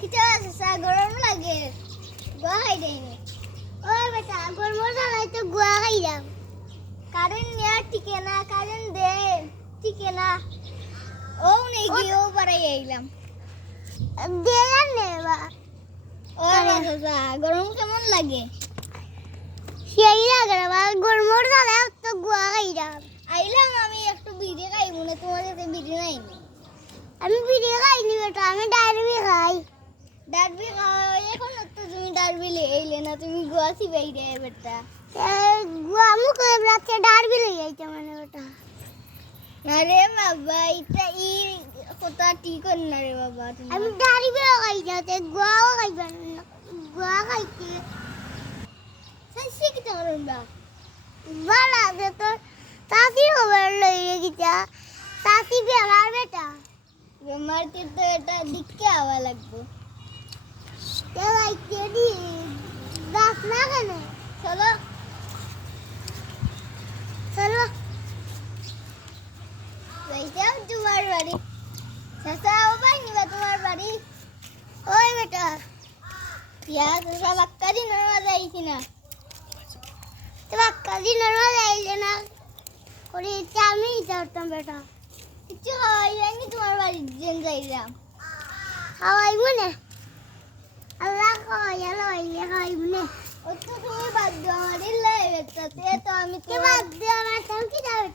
কিটা আছে গরম লাগে গোয়া খাই দেয়নি ওই বেটা গরম জ্বালাই তো গোয়া খাইলাম কারেন্ট নেওয়ার টিকে না কারেন্ট দে টিকে না ও নেই গিয়েও বাড়াই আইলাম দেয়া নেবা ও বাবা গরম কেমন লাগে সেই লাগে না গরম জ্বালাই তো গোয়া খাইলাম আইলাম আমি একটু বিড়ি খাই মনে তোমার কাছে বিড়ি নাই আমি বিড়ি খাইনি বেটা আমি ডারবি খাই ডারবি খাই এখন তো তুমি ডারবি লেইলে না তুমি গোয়াসি বাইরে বেটা গোয়া মুখে রাতে ডারবি লই আইতে মানে বেটা আরে বাবা এটা ই কথা ঠিক না রে বাবা আমি ডারবি খাই যাতে গোয়াও খাইবা না গোয়া খাইতে সেই কি করুন বা বালা দে তো তাসি খবর লই গিয়া তাসি বেলার বেটা বেমার के तो এটা দিকে আওয়া লাগবে লাইকে দি দাস না কেন চলো চলো যাইতাম তোমার বাড়ি চাচা ও ভাই নিবা তোমার বাড়ি ওই বেটা ইয়া চাচা বাক্কারি নরমা যাইছি না তো বাক্কারি নরমা যাইলে না করে আমি যাওতাম বেটা কিছু হয় জানি তোমার বাড়ি যেন যাইলাম হাওয়াই মনে আল্লাহ কয় আল্লাহ হয় মনে ও তো তুমি বাদ দাও আমার লাই বেটাতে তো আমি তো বাদ দাও আমার তুমি কি যাবে